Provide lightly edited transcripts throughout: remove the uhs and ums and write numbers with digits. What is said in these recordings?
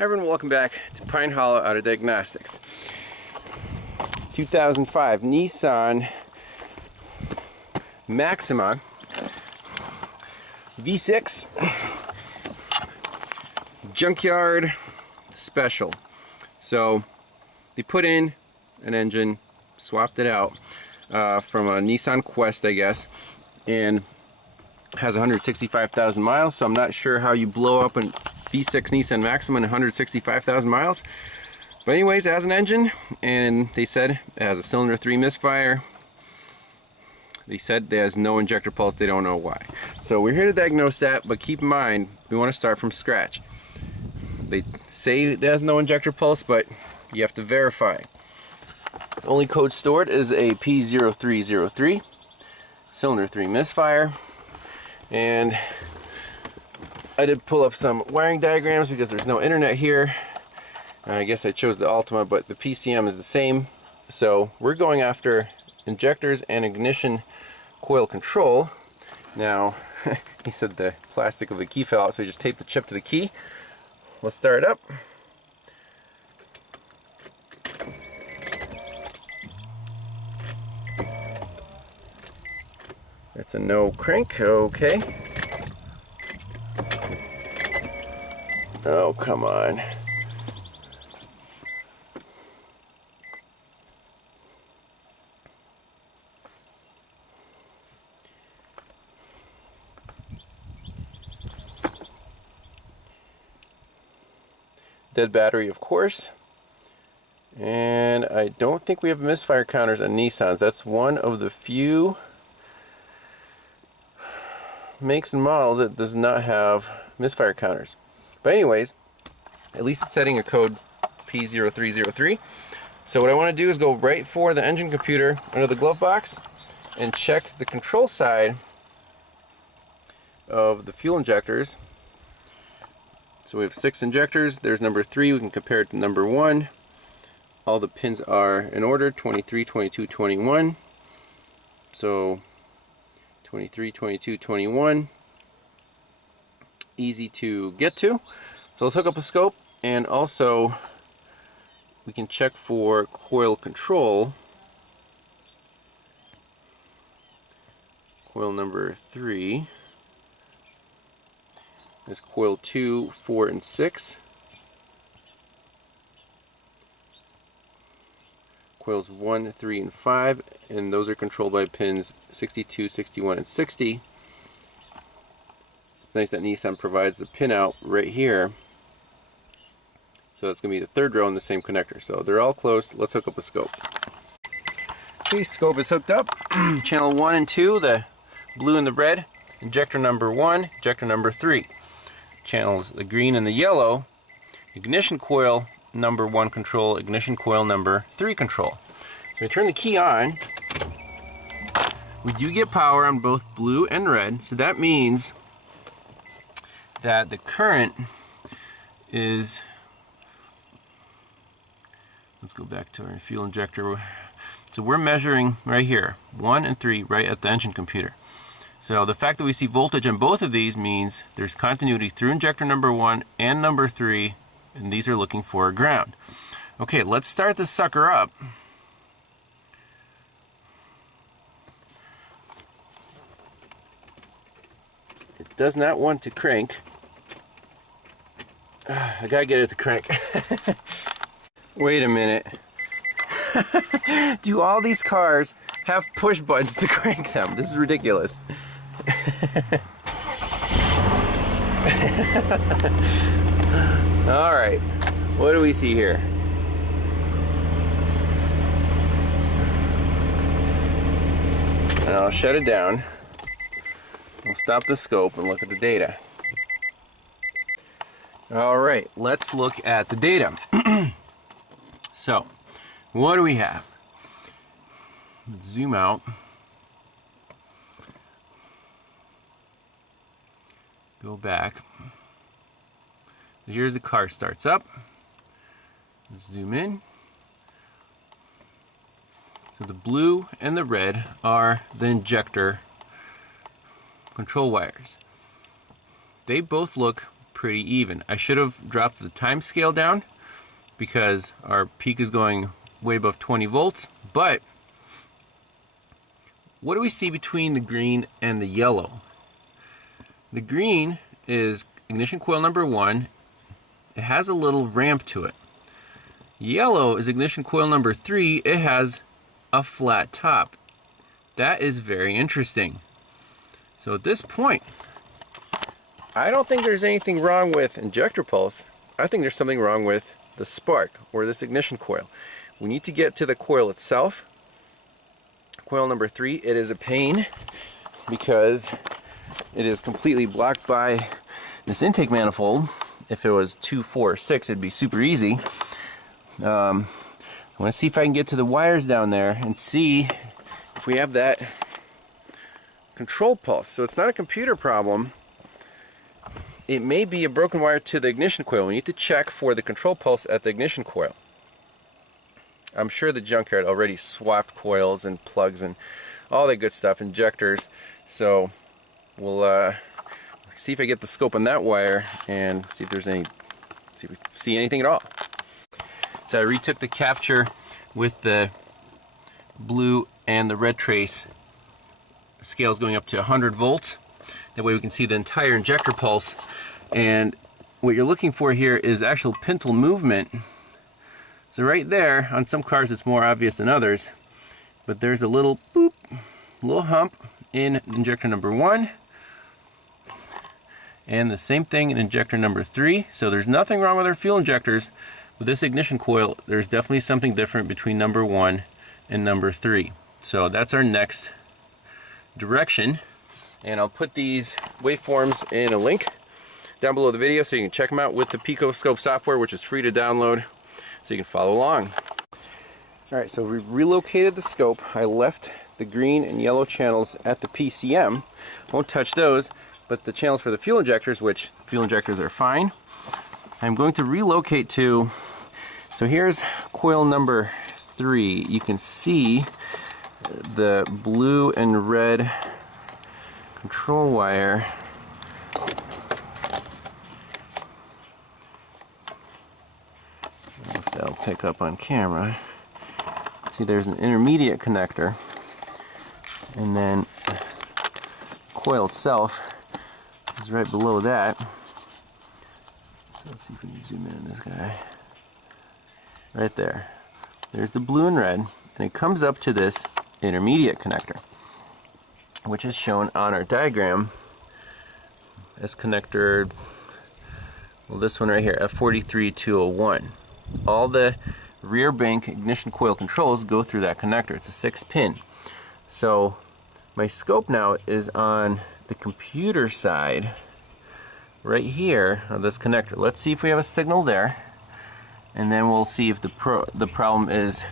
Hi everyone, welcome back to Pine Hollow out of Diagnostics. 2005 Nissan Maxima V6 Junkyard Special. So they put in an engine, swapped it out from a Nissan Quest, I guess, and has 165,000 miles. So I'm not sure how you blow up an V6 Nissan Maxima in 165,000 miles. But anyways, it has an engine, and they said it has a cylinder 3 misfire. They said it has no injector pulse. They don't know why. So we're here to diagnose that, but keep in mind, we want to start from scratch. They say it has no injector pulse, but you have to verify. The only code stored is a P0303, cylinder 3 misfire. And I did pull up some wiring diagrams because there's no internet here. I guess I chose the Ultima, but the PCM is the same. So we're going after injectors and ignition coil control. Now, he said the plastic of the key fell out, so he just taped the chip to the key. Let's start it up. That's a no crank, okay. Oh, come on. Dead battery, of course. And I don't think we have misfire counters on Nissans. That's one of the few makes and models that does not have misfire counters. But anyways, at least it's setting a code P0303. So what I want to do is go right for the engine computer under the glove box and check the control side of the fuel injectors. So we have 6 injectors. There's number 3. We can compare it to number 1. All the pins are in order, 23, 22, 21. So 23, 22, 21. Easy to get to. So let's hook up a scope, and also we can check for coil control. Coil number 3 is coil 2, 4, and 6. Coils 1, 3, and 5, and those are controlled by pins 62, 61, and 60. It's nice that Nissan provides the pin out right here. So that's going to be the 3rd row in the same connector. So they're all close. Let's hook up a scope. Okay, scope is hooked up. Channel 1 and 2, the blue and the red. Injector number 1, injector number 3. Channels the green and the yellow. Ignition coil number 1 control, ignition coil number 3 control. So I turn the key on. We do get power on both blue and red, so that means that the current is, let's go back to our fuel injector. So we're measuring right here, 1 and 3, right at the engine computer. So the fact that we see voltage on both of these means there's continuity through injector number 1 and number 3, and these are looking for a ground. Okay, let's start this sucker up. It does not want to crank. I gotta get it to crank. Wait a minute. Do all these cars have push buttons to crank them? This is ridiculous. Alright, what do we see here? And I'll shut it down. We'll stop the scope and look at the data. Alright, let's look at the data. So, what do we have? Let's zoom out. Go back. Here's the car starts up. Let's zoom in. So the blue and the red are the injector control wires. They both look pretty even. I should have dropped the time scale down because our peak is going way above 20 volts, but what do we see between the green and the yellow? The green is ignition coil number 1. It has a little ramp to it. Yellow is ignition coil number 3. It has a flat top. That is very interesting. So at this point, I don't think there's anything wrong with injector pulse. I think there's something wrong with the spark or this ignition coil. We need to get to the coil itself. Coil number 3, it is a pain because it is completely blocked by this intake manifold. If it was 2, 4, 6, it'd be super easy. I want to see if I can get to the wires down there and see if we have that control pulse. So it's not a computer problem. It may be a broken wire to the ignition coil. We need to check for the control pulse at the ignition coil. I'm sure the Junkyard already swapped coils and plugs and all that good stuff, injectors. So we'll see if I get the scope on that wire and see if there's any, see if we see anything at all. So I retook the capture with the blue and the red trace scales going up to 100 volts. That way we can see the entire injector pulse. And what you're looking for here is actual pintle movement. So right there, on some cars it's more obvious than others, but there's a little boop, little hump in injector number 1. And the same thing in injector number 3. So there's nothing wrong with our fuel injectors. With this ignition coil, there's definitely something different between number 1 and number 3. So that's our next direction. And I'll put these waveforms in a link down below the video so you can check them out with the PicoScope software, which is free to download, so you can follow along. Alright, so we relocated the scope. I left the green and yellow channels at the PCM. Won't touch those, but the channels for the fuel injectors, which fuel injectors are fine, I'm going to relocate to, so here's coil number 3. You can see the blue and red control wire. I don't know if that'll pick up on camera. See, there's an intermediate connector, and then the coil itself is right below that. So let's see if we can zoom in on this guy. Right there. There's the blue and red, and it comes up to this intermediate connector, which is shown on our diagram as connector, well, this one right here, F43201. All the rear bank ignition coil controls go through that connector. It's a 6-pin. So my scope now is on the computer side right here of this connector. Let's see if we have a signal there, and then we'll see if the problem is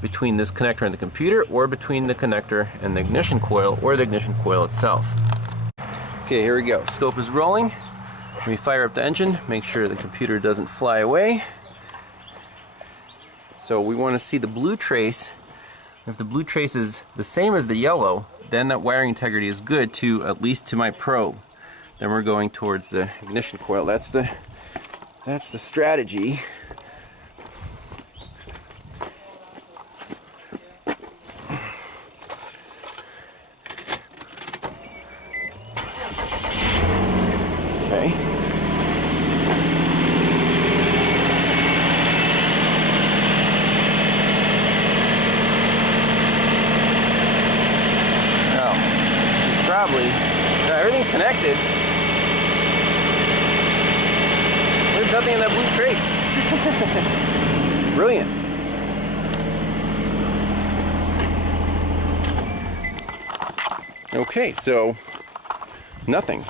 between this connector and the computer, or between the connector and the ignition coil, or the ignition coil itself. Okay, here we go. Scope is rolling. We fire up the engine, make sure the computer doesn't fly away. So we want to see the blue trace. If the blue trace is the same as the yellow, then that wiring integrity is good to at least to my probe. Then we're going towards the ignition coil. That's the strategy. Okay. Now, probably, now everything's connected. There's nothing in that blue trace. Brilliant. Okay, so nothing.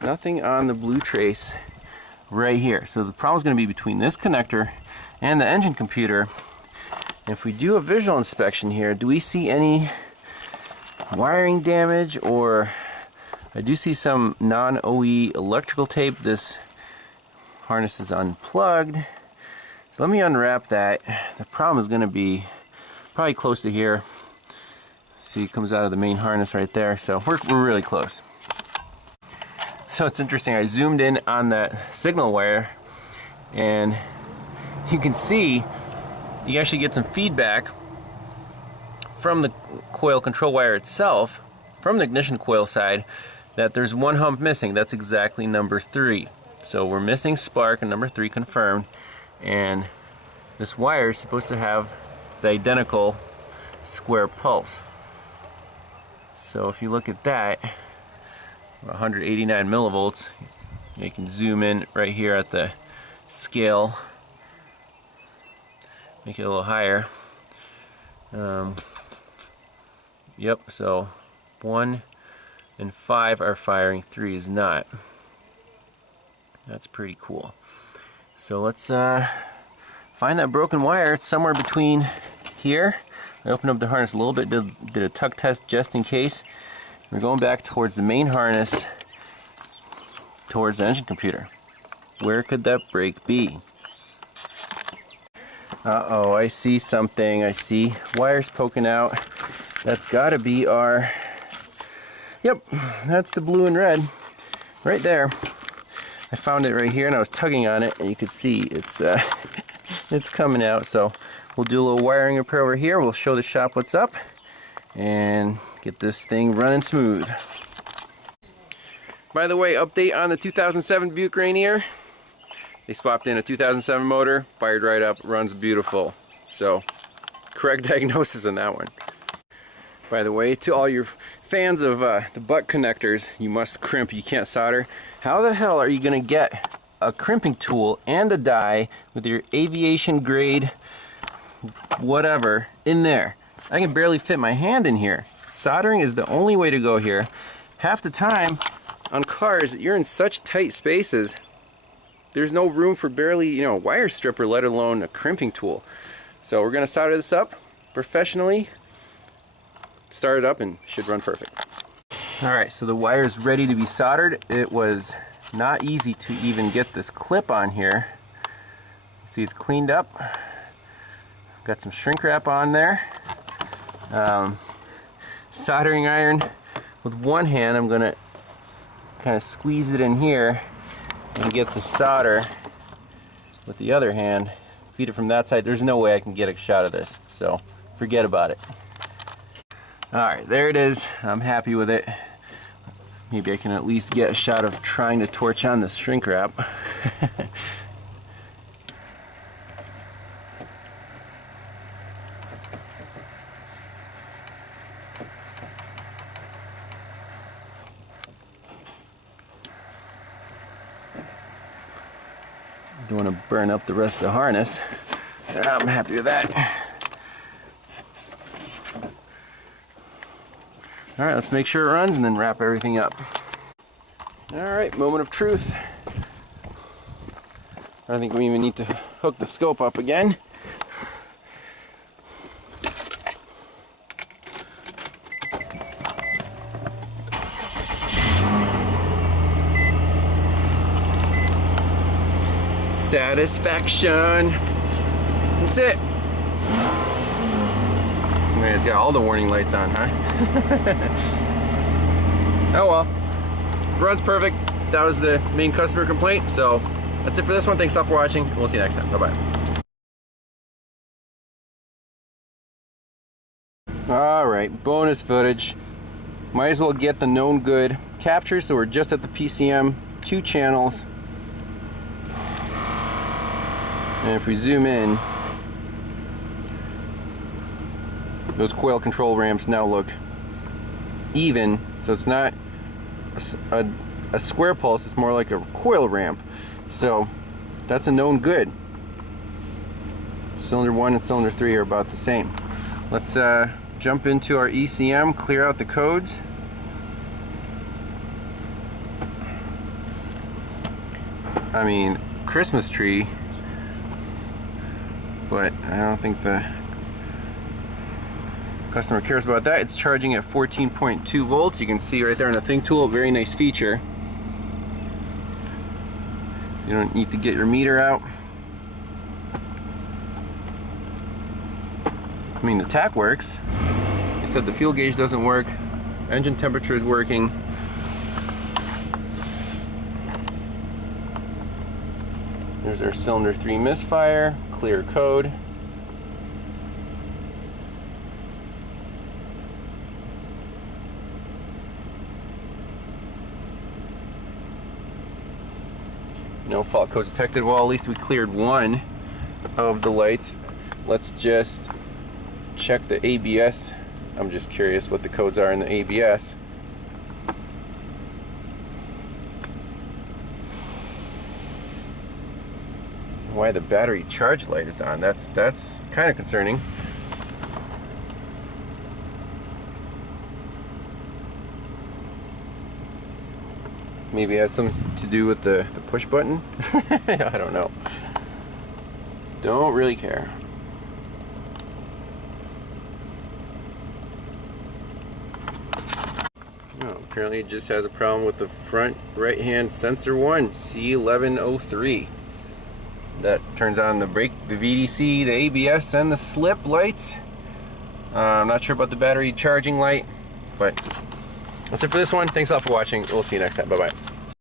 Nothing on the blue trace right here. So the problem is going to be between this connector and the engine computer. And if we do a visual inspection here, do we see any wiring damage? Or I do see some non-OE electrical tape. This harness is unplugged. So let me unwrap that. The problem is going to be probably close to here. See, it comes out of the main harness right there. So we're really close. So it's interesting, I zoomed in on that signal wire and you can see you actually get some feedback from the coil control wire itself, from the ignition coil side, that there's one hump missing. That's exactly number 3. So we're missing spark and number 3 confirmed, and this wire is supposed to have the identical square pulse. So if you look at that, 189 millivolts, you can zoom in right here at the scale, make it a little higher. Yep, so 1 and 5 are firing, 3 is not. That's pretty cool. So let's find that broken wire. It's somewhere between here. I opened up the harness a little bit, did a tuck test just in case. We're going back towards the main harness, towards the engine computer. Where could that break be? Uh-oh, I see something. I see wires poking out. That's gotta be our... Yep, that's the blue and red. Right there. I found it right here and I was tugging on it and you could see it's it's coming out. So we'll do a little wiring repair over here. We'll show the shop what's up and get this thing running smooth. By the way, update on the 2007 Buick Rainier. They swapped in a 2007 motor, fired right up, runs beautiful. So, correct diagnosis on that one. By the way, to all your fans of the butt connectors, you must crimp, you can't solder. How the hell are you going to get a crimping tool and a die with your aviation grade whatever in there? I can barely fit my hand in here. Soldering is the only way to go here. Half the time on cars, you're in such tight spaces, there's no room for barely, you know, a wire stripper, let alone a crimping tool. So we're going to solder this up professionally, start it up, and should run perfect. Alright, so the wire is ready to be soldered. It was not easy to even get this clip on here. See, it's cleaned up. Got some shrink wrap on there. Soldering iron with one hand. I'm going to kind of squeeze it in here and get the solder with the other hand. Feed it from that side. There's no way I can get a shot of this, so forget about it. Alright, there it is. I'm happy with it. Maybe I can at least get a shot of trying to torch on the shrink wrap. Don't want to burn up the rest of the harness. I'm happy with that. Alright, let's make sure it runs and then wrap everything up. Alright, moment of truth. I don't think we even need to hook the scope up again. Satisfaction. That's it. Man, it's got all the warning lights on, huh? Oh well. Runs perfect. That was the main customer complaint. So that's it for this one. Thanks all for watching. We'll see you next time. Bye-bye. Alright, bonus footage. Might as well get the known good capture. So we're just at the PCM, 2 channels. And if we zoom in, those coil control ramps now look even, so it's not a square pulse, it's more like a coil ramp. So that's a known good. Cylinder 1 and cylinder 3 are about the same. Let's jump into our ECM, clear out the codes. I mean, Christmas tree, but I don't think the customer cares about that. It's charging at 14.2 volts. You can see right there on the thing tool, very nice feature. You don't need to get your meter out. I mean, the tach works. They said the fuel gauge doesn't work. Engine temperature is working. There's our cylinder 3 misfire, clear code. No fault codes detected. Well, at least we cleared one of the lights. Let's just check the ABS. I'm just curious what the codes are in the ABS. Why the battery charge light is on. That's kind of concerning. Maybe it has something to do with the push button. I don't know. Don't really care. Oh, apparently it just has a problem with the front right hand sensor 1, C1103. That turns on the brake, the VDC, the ABS, and the slip lights. I'm not sure about the battery charging light, but that's it for this one. Thanks a lot for watching. We'll see you next time. Bye-bye.